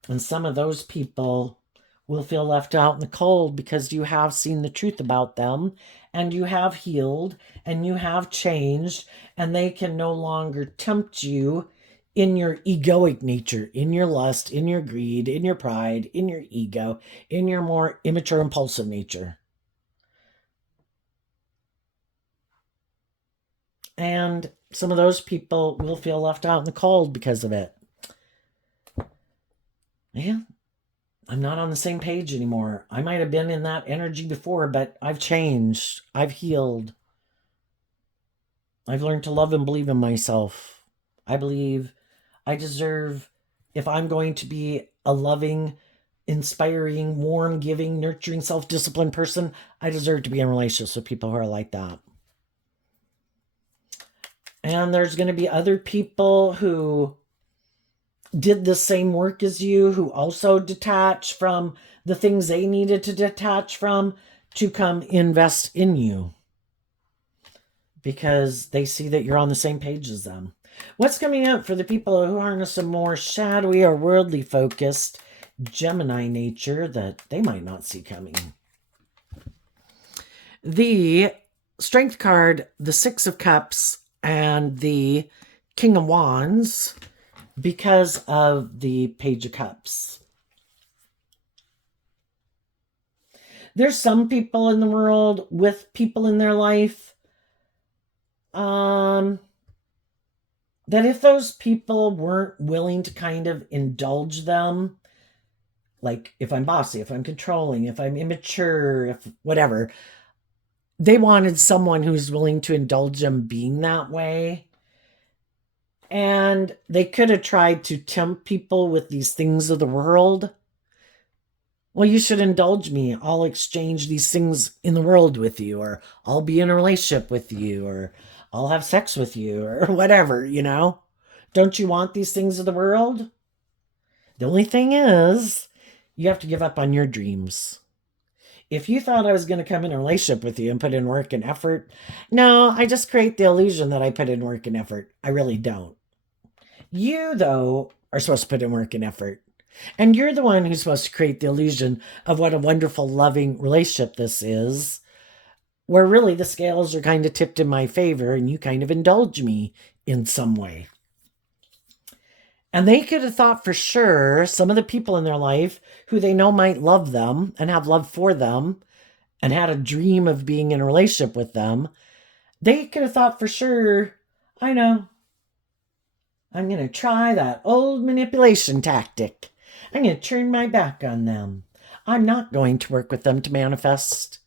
And some of those people will feel left out in the cold because you have seen the truth about them and you have healed and you have changed, and they can no longer tempt you in your egoic nature, in your lust, in your greed, in your pride, in your ego, in your more immature, impulsive nature. And some of those people will feel left out in the cold because of it. Yeah, I'm not on the same page anymore. I might have been in that energy before, but I've changed. I've healed. I've learned to love and believe in myself. I believe I deserve, if I'm going to be a loving, inspiring, warm, giving, nurturing, self-disciplined person, I deserve to be in relationships with people who are like that. And there's going to be other people who did the same work as you, who also detached from the things they needed to detach from to come invest in you because they see that you're on the same page as them. What's coming up for the people who harness a more shadowy or worldly focused Gemini nature that they might not see coming? The Strength card, the Six of Cups, and the King of Wands, because of the Page of Cups. There's some people in the world with people in their life that if those people weren't willing to kind of indulge them, like if I'm bossy, if I'm controlling, if I'm immature, if whatever, they wanted someone who's willing to indulge them being that way. And they could have tried to tempt people with these things of the world. Well, you should indulge me. I'll exchange these things in the world with you, or I'll be in a relationship with you, or I'll have sex with you, or whatever, Don't you want these things of the world? The only thing is, you have to give up on your dreams. If you thought I was going to come in a relationship with you and put in work and effort, no, I just create the illusion that I put in work and effort. I really don't. You, though, are supposed to put in work and effort. And you're the one who's supposed to create the illusion of what a wonderful, loving relationship this is, where really the scales are kind of tipped in my favor and you kind of indulge me in some way. And they could have thought for sure some of the people in their life who they know might love them and have love for them and had a dream of being in a relationship with them, they could have thought for sure, I know, I'm going to try that old manipulation tactic. I'm going to turn my back on them. I'm not going to work with them to manifest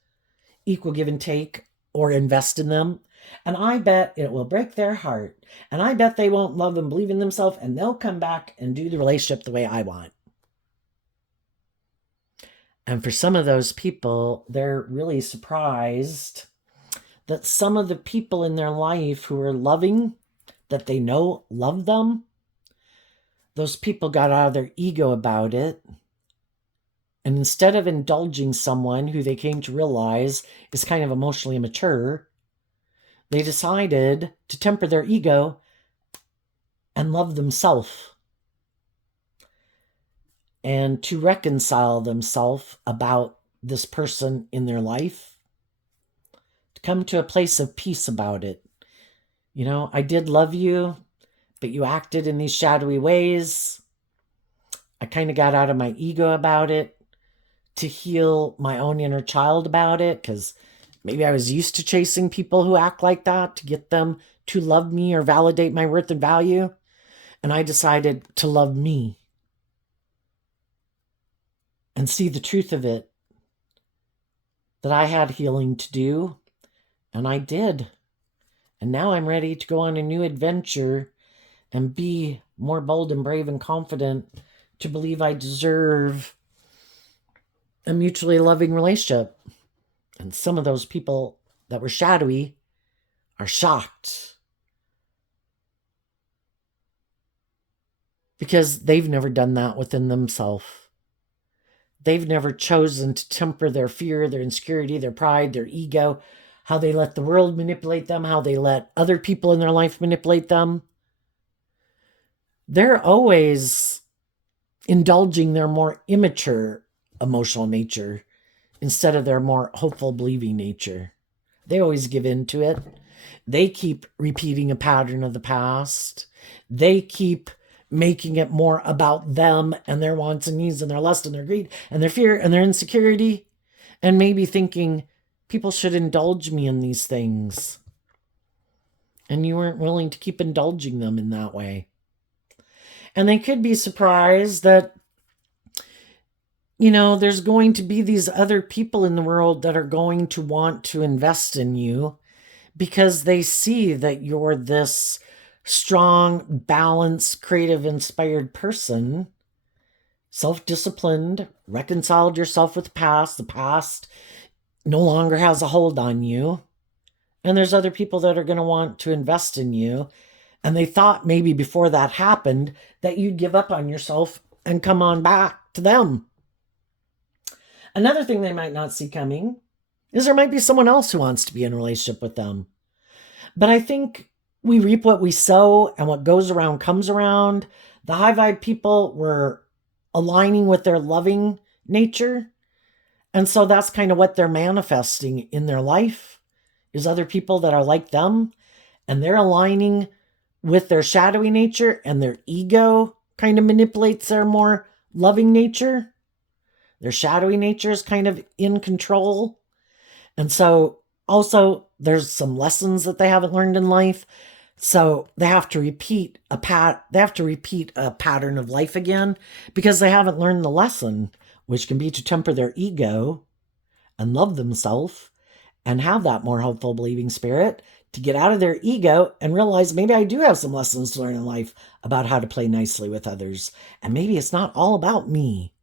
equal give and take or invest in them. And I bet it will break their heart. And I bet they won't love and believe in themselves, and they'll come back and do the relationship the way I want. And for some of those people, they're really surprised that some of the people in their life who are loving, that they know love them, those people got out of their ego about it. And instead of indulging someone who they came to realize is kind of emotionally immature, they decided to temper their ego and love themselves and to reconcile themselves about this person in their life, to come to a place of peace about it. You know, I did love you, but you acted in these shadowy ways. I kind of got out of my ego about it to heal my own inner child about it, because maybe I was used to chasing people who act like that to get them to love me or validate my worth and value. And I decided to love me and see the truth of it, that I had healing to do, and I did. And now I'm ready to go on a new adventure and be more bold and brave and confident to believe I deserve a mutually loving relationship. And some of those people that were shadowy are shocked because they've never done that within themselves. They've never chosen to temper their fear, their insecurity, their pride, their ego, how they let the world manipulate them, how they let other people in their life manipulate them. They're always indulging their more immature emotional nature instead of their more hopeful, believing nature. They always give in to it. They keep repeating a pattern of the past. They keep making it more about them and their wants and needs and their lust and their greed and their fear and their insecurity, and maybe thinking people should indulge me in these things. And you weren't willing to keep indulging them in that way. And they could be surprised that, you know, there's going to be these other people in the world that are going to want to invest in you because they see that you're this strong, balanced, creative, inspired person, self-disciplined, reconciled yourself with the past. The past no longer has a hold on you. And there's other people that are going to want to invest in you. And they thought maybe before that happened that you'd give up on yourself and come on back to them. Another thing they might not see coming is there might be someone else who wants to be in a relationship with them. But I think we reap what we sow, and what goes around comes around. The high vibe people were aligning with their loving nature. And so that's kind of what they're manifesting in their life, is other people that are like them. And they're aligning with their shadowy nature, and their ego kind of manipulates their more loving nature. Their shadowy nature is kind of in control. And so also there's some lessons that they haven't learned in life. So they have to repeat a pattern of life again because they haven't learned the lesson, which can be to temper their ego and love themselves and have that more hopeful, believing spirit, to get out of their ego and realize maybe I do have some lessons to learn in life about how to play nicely with others. And maybe it's not all about me.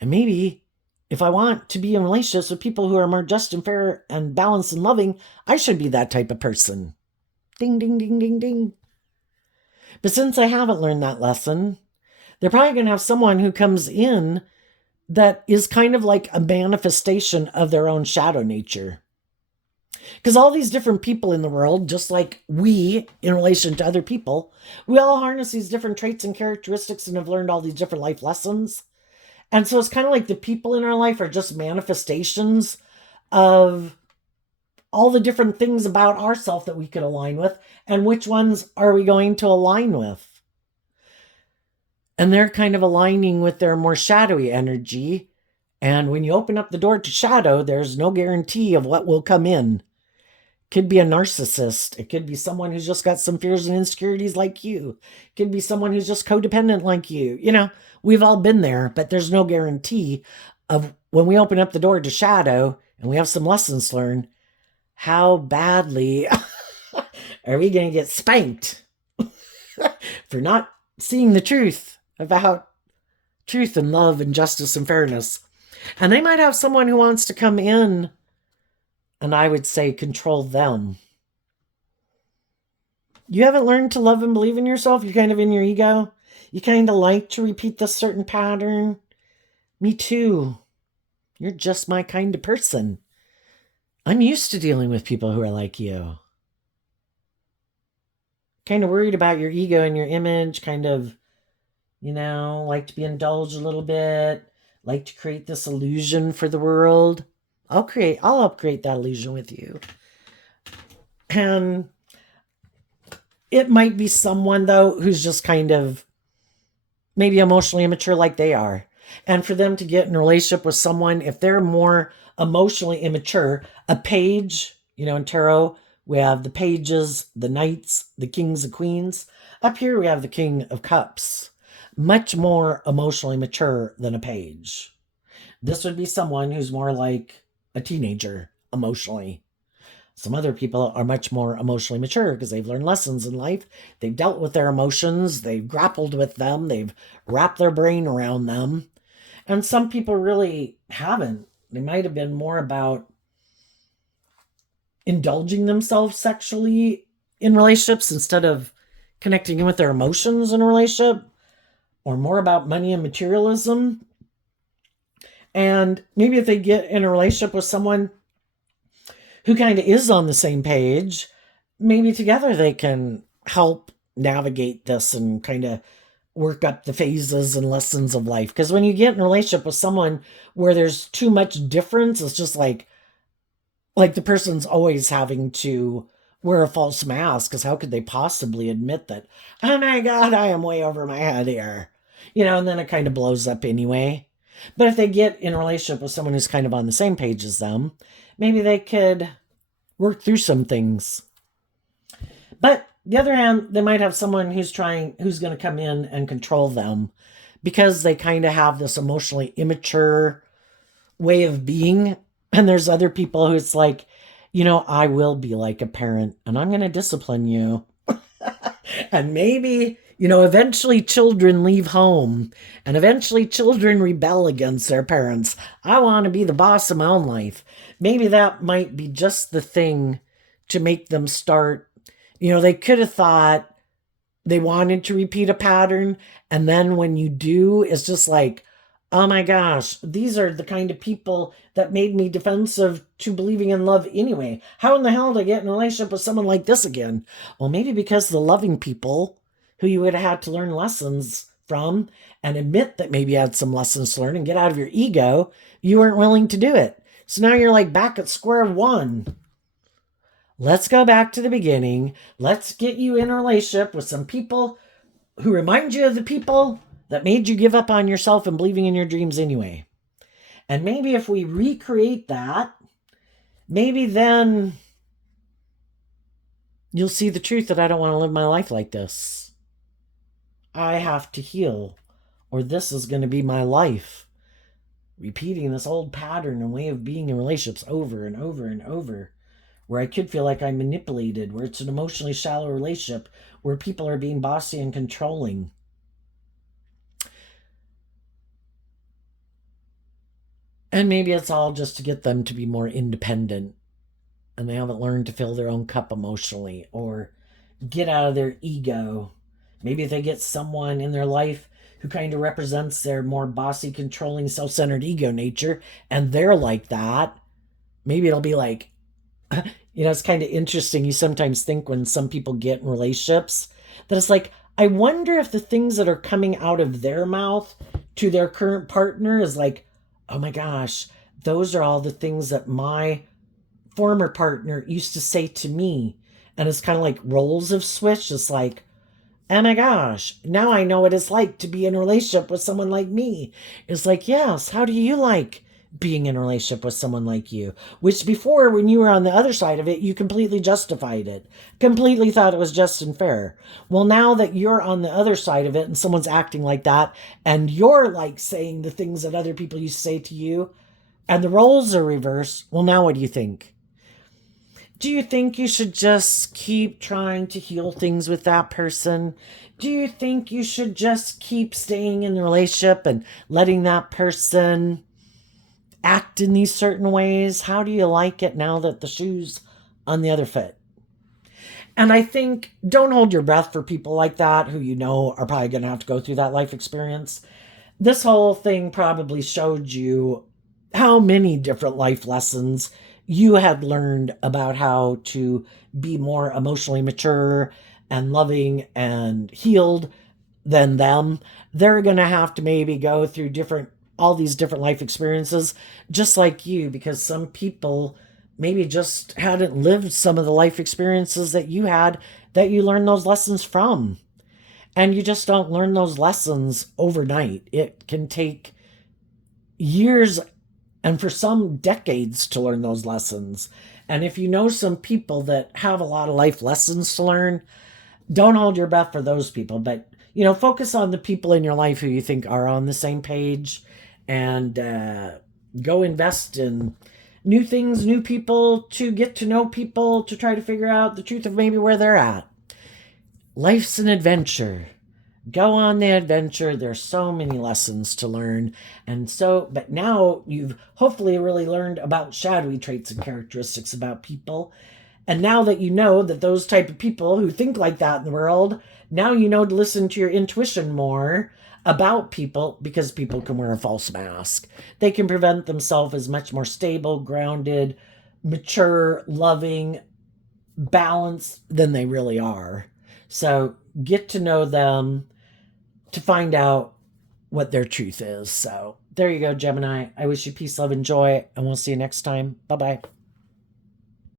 And maybe if I want to be in relationships with people who are more just and fair and balanced and loving, I should be that type of person. Ding, ding, ding, ding, ding. But since I haven't learned that lesson, they're probably going to have someone who comes in that is kind of like a manifestation of their own shadow nature. Because all these different people in the world, just like we in relation to other people, we all harness these different traits and characteristics and have learned all these different life lessons. And so it's kind of like the people in our life are just manifestations of all the different things about ourselves that we could align with, and which ones are we going to align with. And they're kind of aligning with their more shadowy energy. And when you open up the door to shadow, there's no guarantee of what will come in. It could be a narcissist. It could be someone who's just got some fears and insecurities like you. It could be someone who's just codependent like you. You know, we've all been there, but there's no guarantee of when we open up the door to shadow and we have some lessons learned, how badly are we going to get spanked for not seeing the truth about truth and love and justice and fairness. And they might have someone who wants to come in and I would say control them. You haven't learned to love and believe in yourself. You're kind of in your ego. You kind of like to repeat this certain pattern. Me too. You're just my kind of person. I'm used to dealing with people who are like you. kind of worried about your ego and your image, kind of, like to be indulged a little bit, like to create this illusion for the world. I'll help create that illusion with you. And it might be someone, though, who's just kind of maybe emotionally immature like they are. And for them to get in a relationship with someone, if they're more emotionally immature, a page, in tarot, we have the pages, the knights, the kings, the queens. Up here, we have the king of cups. Much more emotionally mature than a page. This would be someone who's more like a teenager emotionally. Some other people are much more emotionally mature because they've learned lessons in life. They've dealt with their emotions. They've grappled with them. They've wrapped their brain around them. And some people really haven't. They might have been more about indulging themselves sexually in relationships instead of connecting in with their emotions in a relationship, or more about money and materialism. And maybe if they get in a relationship with someone who kind of is on the same page, maybe together they can help navigate this and kind of work up the phases and lessons of life. Because when you get in a relationship with someone where there's too much difference, it's just like the person's always having to wear a false mask, because how could they possibly admit that, oh my God, I am way over my head here? And then it kind of blows up anyway. But if they get in a relationship with someone who's kind of on the same page as them, maybe they could work through some things. But the other hand, they might have someone who's going to come in and control them, because they kind of have this emotionally immature way of being. And there's other people who it's like, I will be like a parent and I'm going to discipline you. And maybe, eventually children leave home and eventually children rebel against their parents. I want to be the boss of my own life. Maybe that might be just the thing to make them start. They could have thought they wanted to repeat a pattern. And then when you do, it's just like, oh my gosh, these are the kind of people that made me defensive to believing in love anyway. How in the hell did I get in a relationship with someone like this again? Well, maybe because the loving people who you would have had to learn lessons from and admit that maybe you had some lessons to learn and get out of your ego, you weren't willing to do it. So now you're like back at square one. Let's go back to the beginning. Let's get you in a relationship with some people who remind you of the people that made you give up on yourself and believing in your dreams anyway. And maybe if we recreate that, maybe then you'll see the truth that I don't want to live my life like this. I have to heal, or this is going to be my life. Repeating this old pattern and way of being in relationships over and over and over, where I could feel like I'm manipulated, where it's an emotionally shallow relationship, where people are being bossy and controlling. And maybe it's all just to get them to be more independent, and they haven't learned to fill their own cup emotionally or get out of their ego. Maybe if they get someone in their life who kind of represents their more bossy, controlling, self-centered ego nature, and they're like that, maybe it'll be like, it's kind of interesting. You sometimes think when some people get in relationships that it's like, I wonder if the things that are coming out of their mouth to their current partner is like, oh my gosh, those are all the things that my former partner used to say to me. And it's kind of like roles have switched. It's like, oh my gosh, now I know what it's like to be in a relationship with someone like me. It's like, yes, how do you like being in a relationship with someone like you? Which before, when you were on the other side of it, you completely justified it. Completely thought it was just and fair. Well, now that you're on the other side of it and someone's acting like that, and you're like saying the things that other people used to say to you, and the roles are reversed, well, now what do you think? Do you think you should just keep trying to heal things with that person? Do you think you should just keep staying in the relationship and letting that person act in these certain ways? How do you like it now that the shoe's on the other foot? And I think don't hold your breath for people like that who are probably going to have to go through that life experience. This whole thing probably showed you how many different life lessons you had learned about how to be more emotionally mature and loving and healed than them. They're going to have to maybe go through all these different life experiences, just like you, because some people maybe just hadn't lived some of the life experiences that you had, that you learned those lessons from. And you just don't learn those lessons overnight. It can take years, and for some decades, to learn those lessons. And if you know some people that have a lot of life lessons to learn, don't hold your breath for those people, but focus on the people in your life who you think are on the same page, and go invest in new things, new people, to get to know people, to try to figure out the truth of maybe where they're at. Life's an adventure. Go on the adventure. There's so many lessons to learn. But now you've hopefully really learned about shadowy traits and characteristics about people. And now that you know that those type of people who think like that in the world, now you know to listen to your intuition more about people, because people can wear a false mask. They can prevent themselves as much more stable, grounded, mature, loving, balanced than they really are. So get to know them to find out what their truth is. So there you go, Gemini. I wish you peace, love, and joy, and we'll see you next time. Bye-bye.